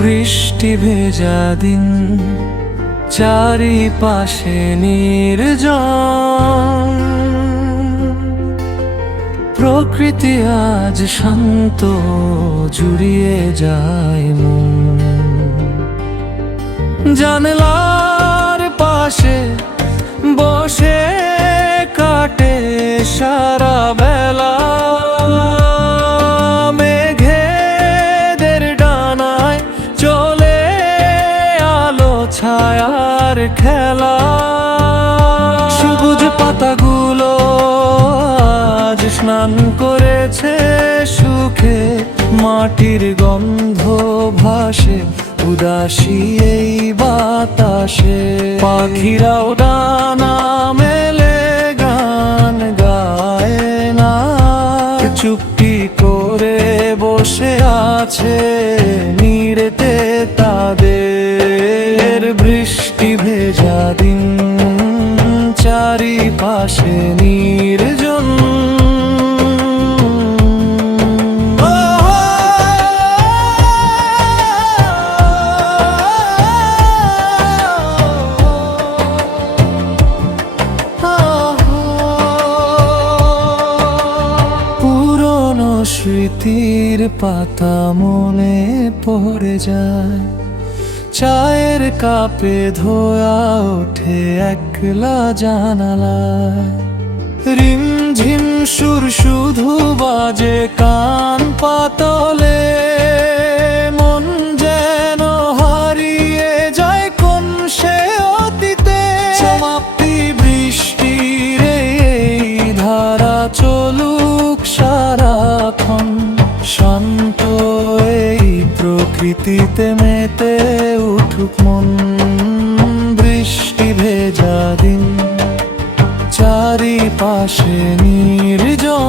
বৃষ্টি ভেজা দিন, চারিপাশে নির্জন। প্রকৃতি আজ শান্ত, জুড়িয়ে যায় মন। জানলার পাশে বসে কাটে সারা বেলা। মেঘেদের ডানায় চলে আলো ছায়ার খেলা। সবুজ পাতাগুলো আজ স্নান করেছে সুখে। মাটির গন্ধ ভাসে উদাসী এই বাতাসে। পাখিরাও ডানা মেলে গান গায় না, চুপটি করে বসে আছে নিরেতে তাদের। বৃষ্টি ভেজা দিন, চারিপাশে নির্জন। স্মৃতির পাতা মনে পড়ে যায়। চায়ের কাপে ধোয়া ওঠে একলা জানালায়। রিমঝিম সুর শুধু বাজে কান পাতলে। মন যেন হারিয়ে যায় কোন সে অতীতে। সমাপ্তি বৃষ্টির এই ধারা চলুক সারাক্ষণ। শান্ত এই প্রকৃতিতে মেতে উঠুক মন। বৃষ্টি ভেজা দিন, চারিপাশে নির্জন।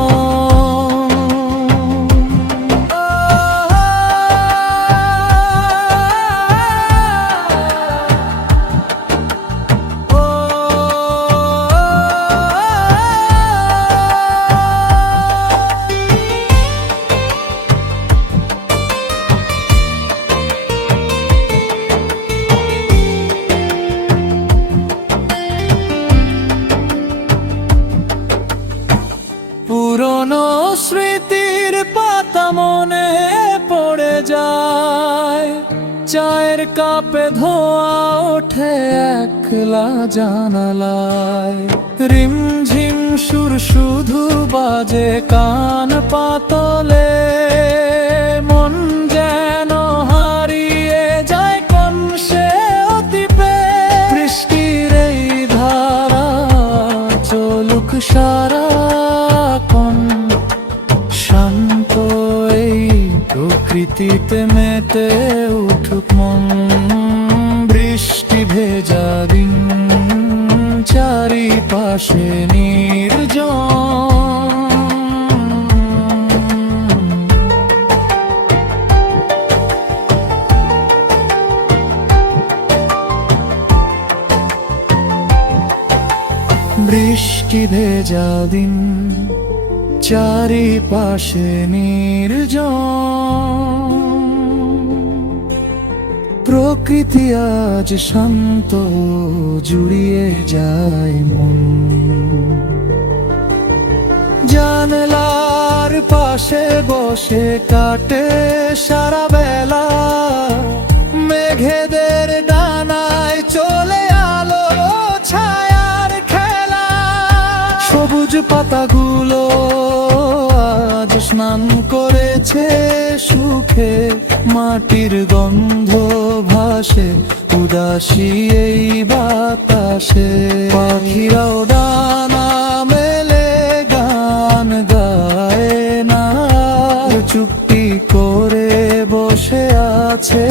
পুরনো স্মৃতির পাতা মনে পড়ে যায়। চায়ের কাপে ধোয়া ওঠে একলা জানালায়। রিমঝিম সুর শুধু বাজে কান পাতলে। মন যেন হারিয়ে যায় কোন সে অতীতে। বৃষ্টির এই ধারা চলুক সারা। শান্ত এই প্রকৃতিতে মেতে উঠুক মন। বৃষ্টি ভেজা দিন, চারিপাশে নির্জন। বৃষ্টি ভেজা দিন, চারিপাশে নির্জন। প্রকৃতি আজ শান্ত, জুড়িয়ে যায় মন। জানলার পাশে বসে কাটে সারা বেলা। মেঘেদের ডানায় চলে আলো ছায়ার খেলা। সবুজ পাতাগুলো আজ স্নান করেছে সুখে। মাটির গন্ধ ভাসে উদাসী এই বাতাসে। পাখিরাও ডানা মেলে গান গায় না, চুপটি করে বসে আছে